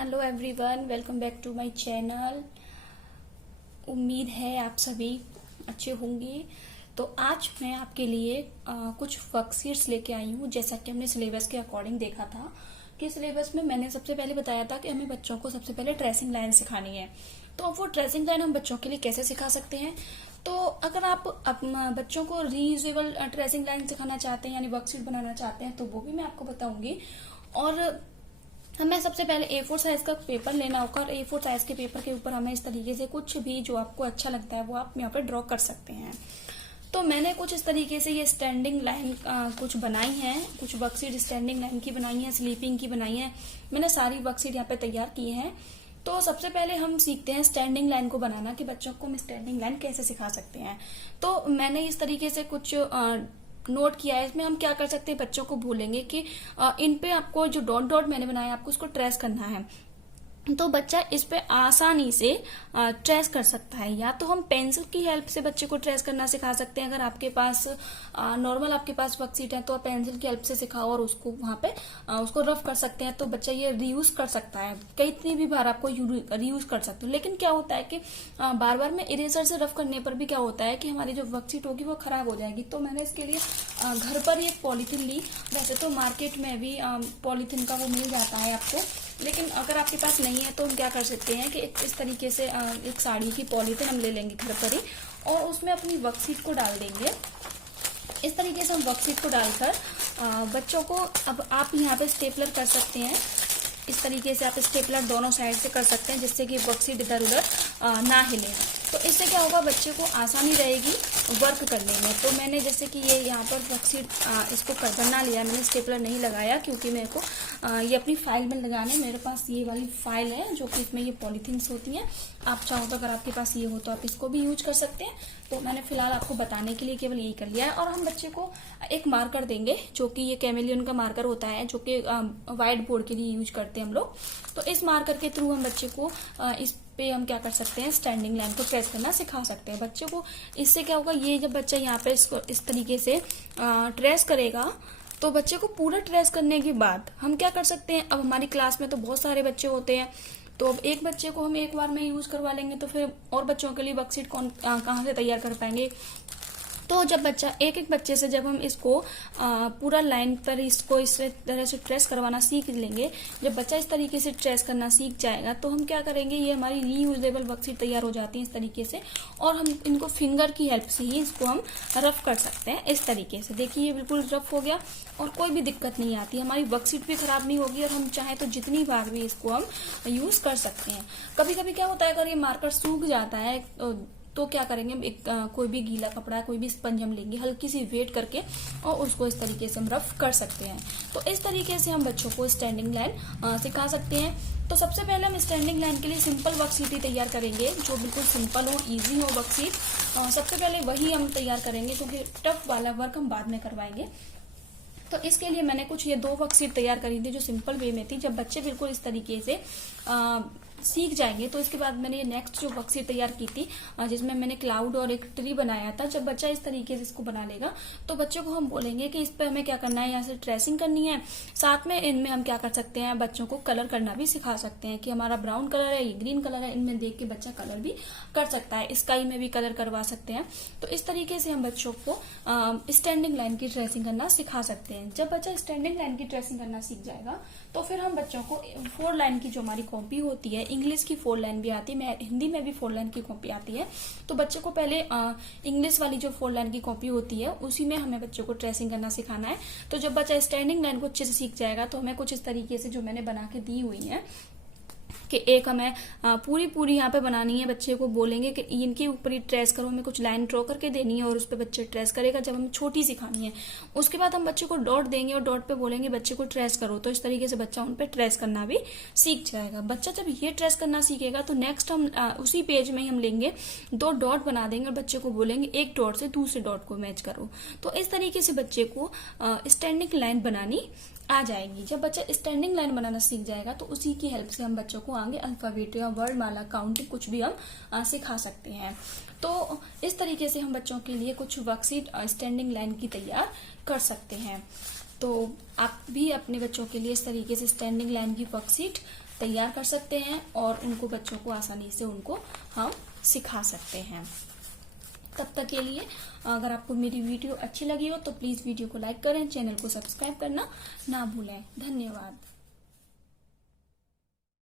Hello everyone, welcome back to my channel. उम्मीद है आप सभी अच्छे होंगे। तो आज मैं आपके लिए कुछ वर्कशीट्स लेके आई हूँ। जैसा कि हमने सिलेबस के अकॉर्डिंग देखा था कि सिलेबस में मैंने सबसे पहले बताया था कि हमें बच्चों को सबसे पहले ट्रेसिंग लाइन सिखानी है। तो अब वो ट्रेसिंग लाइन हम बच्चों के लिए कैसे सिखा सकते हैं। तो अगर आप बच्चों को रीयूजेबल ट्रेसिंग लाइन सिखाना चाहते हैं, यानी वर्कशीट बनाना चाहते हैं, तो वो भी मैं आपको बताऊंगी। और हमें सबसे पहले A4 साइज का पेपर लेना होगा और A4 साइज के पेपर के ऊपर हमें इस तरीके से कुछ भी जो आपको अच्छा लगता है वो आप यहाँ पे ड्रॉ कर सकते हैं। तो मैंने कुछ इस तरीके से ये स्टैंडिंग लाइन कुछ बनाई है, कुछ वर्कशीट स्टैंडिंग लाइन की बनाई है, स्लीपिंग की बनाई है। मैंने सारी वर्कशीट यहाँ पे तैयार की है। तो सबसे पहले हम सीखते हैं स्टैंडिंग लाइन को बनाना, कि बच्चों को हम स्टैंडिंग लाइन कैसे सिखा सकते हैं। तो मैंने इस तरीके से कुछ नोट किया है। इसमें हम क्या कर सकते हैं, बच्चों को बोलेंगे कि इन पे आपको जो डॉट डॉट मैंने बनाया आपको उसको ट्रेस करना है। तो बच्चा इस पे आसानी से ट्रेस कर सकता है। या तो हम पेंसिल की हेल्प से बच्चे को ट्रेस करना सिखा सकते हैं। अगर आपके पास नॉर्मल आपके पास वर्कशीट है तो आप पेंसिल की हेल्प से सिखाओ और उसको वहां पे उसको रफ कर सकते हैं। तो बच्चा ये रीयूज कर सकता है, कितनी भी बार आपको रीयूज कर सकते हो। लेकिन क्या होता है कि बार बार में इरेजर से रफ करने पर भी क्या होता है कि हमारी जो वर्कशीट होगी वो खराब हो जाएगी। तो मैंने इसके लिए घर पर ही एक पॉलीथीन ली। वैसे तो मार्केट में भी पॉलीथीन का वो मिल जाता है आपको, लेकिन अगर आपके पास नहीं है तो हम क्या कर सकते हैं कि इस तरीके से एक साड़ी की पॉलीथीन हम ले लेंगे घर पर ही और उसमें अपनी वर्कशीट को डाल देंगे। इस तरीके से हम वर्कशीट को डालकर बच्चों को, अब आप यहाँ पे स्टेपलर कर सकते हैं। इस तरीके से आप स्टेपलर दोनों साइड से कर सकते हैं जिससे कि वर्कशीट इधर उधर ना हिले। तो इससे क्या होगा, बच्चे को आसानी रहेगी वर्क करने में। तो मैंने जैसे कि ये यहाँ पर वर्कशीट इसको बना लिया, मैंने स्टेपलर नहीं लगाया क्योंकि मेरे को ये अपनी फाइल में लगाने, मेरे पास ये वाली फाइल है जो कि इसमें ये पॉलीथीन्स होती हैं। आप चाहो तो अगर आपके पास ये हो तो आप इसको भी यूज कर सकते हैं। तो मैंने फिलहाल आपको बताने के लिए केवल यही कर लिया है। और हम बच्चे को एक मार्कर देंगे जो कि ये कैमेलियन का मार्कर होता है, जो कि व्हाइट बोर्ड के लिए यूज करते हैं हम लोग। तो इस मार्कर के थ्रू हम बच्चे को इस पे हम क्या कर सकते हैं, स्टैंडिंग लाइन को ट्रेस करना सिखा सकते हैं बच्चे को। इससे क्या होगा, ये जब बच्चा यहाँ पे इसको इस तरीके से ट्रेस करेगा तो बच्चे को पूरा ट्रेस करने के बाद हम क्या कर सकते हैं, अब हमारी क्लास में तो बहुत सारे बच्चे होते हैं, तो अब एक बच्चे को हम एक बार में यूज करवा लेंगे तो फिर और बच्चों के लिए वर्कशीट कहाँ से तैयार कर पाएंगे। तो जब बच्चा एक एक बच्चे से जब हम इसको पूरा लाइन पर इसको इस तरह से ट्रेस करवाना सीख लेंगे, जब बच्चा इस तरीके से ट्रेस करना सीख जाएगा तो हम क्या करेंगे, ये हमारी रीयूजेबल वर्कशीट तैयार हो जाती है इस तरीके से। और हम इनको फिंगर की हेल्प से ही इसको हम रफ कर सकते हैं इस तरीके से। देखिए ये बिल्कुल रफ हो गया और कोई भी दिक्कत नहीं आती, हमारी वर्कशीट भी खराब नहीं होगी और हम चाहे तो जितनी बार भी इसको हम यूज कर सकते हैं। कभी कभी क्या होता है, अगर ये मार्कर सूख जाता है तो क्या करेंगे, कोई भी गीला कपड़ा, कोई भी स्पंज हम लेंगे, हल्की सी वेट करके और उसको इस तरीके से हम रफ कर सकते हैं। तो इस तरीके से हम बच्चों को स्टैंडिंग लाइन सिखा सकते हैं। तो सबसे पहले हम स्टैंडिंग लाइन के लिए सिंपल वर्कशीट ही तैयार करेंगे, जो बिल्कुल सिंपल हो, इजी हो वर्कशीट। सबसे पहले वही हम तैयार करेंगे क्योंकि टफ वाला वर्क हम बाद में करवाएंगे। तो इसके लिए मैंने कुछ ये 2 वर्कशीट तैयार करी थी जो सिंपल वे में थी। जब बच्चे बिल्कुल इस तरीके से सीख जाएंगे तो इसके बाद मैंने ये नेक्स्ट जो वर्कशीट तैयार की थी जिसमें मैंने क्लाउड और एक ट्री बनाया था। जब बच्चा इस तरीके से इसको बना लेगा तो बच्चों को हम बोलेंगे कि इस पे हमें क्या करना है, यहाँ से ट्रेसिंग करनी है। साथ में इनमें हम क्या कर सकते हैं, बच्चों को कलर करना भी सिखा सकते हैं कि हमारा ब्राउन कलर है, ये ग्रीन कलर है, इनमें देख के बच्चा कलर भी कर सकता है, स्काई में भी कलर करवा सकते हैं। तो इस तरीके से हम बच्चों को स्टैंडिंग लाइन की ट्रेसिंग करना सिखा सकते हैं। जब बच्चा स्टैंडिंग लाइन की ट्रेसिंग करना सीख जाएगा तो फिर हम बच्चों को 4 लाइन की जो हमारी कॉपी होती है, इंग्लिश की 4 लाइन भी आती है, हिंदी में भी 4 लाइन की कॉपी आती है। तो बच्चे को पहले इंग्लिश वाली जो 4 लाइन की कॉपी होती है उसी में हमें बच्चों को ट्रेसिंग करना सिखाना है। तो जब बच्चा स्टैंडिंग लाइन को अच्छे से सीख जाएगा तो हमें कुछ इस तरीके से जो मैंने बना के दी हुई है कि एक हमें पूरी यहाँ पे बनानी है। बच्चे को बोलेंगे कि इनके ऊपर ही ट्रेस करो, हमें कुछ लाइन ड्रॉ करके देनी है और उस पर बच्चे ट्रेस करेगा। जब हमें छोटी सिखानी है उसके बाद हम बच्चे को डॉट देंगे और डॉट पे बोलेंगे बच्चे को ट्रेस करो। तो इस तरीके से बच्चा उन पे ट्रेस करना भी सीख जाएगा। बच्चा जब ये ट्रेस करना सीखेगा तो नेक्स्ट हम उसी पेज में ही हम लेंगे 2 डॉट बना देंगे और बच्चे को बोलेंगे एक डॉट से दूसरे डॉट को मैच करो। तो इस तरीके से बच्चे को स्टैंडिंग लाइन बनानी आ जाएगी। जब बच्चा स्टैंडिंग लाइन बनाना सीख जाएगा तो उसी की हेल्प से हम बच्चों को आगे अल्फाबेट या वर्णमाला, काउंटिंग कुछ भी हम सिखा सकते हैं। तो इस तरीके से हम बच्चों के लिए कुछ वर्कशीट स्टैंडिंग लाइन की तैयार कर सकते हैं। तो आप भी अपने बच्चों के लिए इस तरीके से स्टैंडिंग लाइन की वर्कशीट तैयार कर सकते हैं और उनको बच्चों को आसानी से उनको हम सिखा सकते हैं। तब तक के लिए अगर आपको मेरी वीडियो अच्छी लगी हो तो प्लीज वीडियो को लाइक करें, चैनल को सब्सक्राइब करना ना भूलें। धन्यवाद।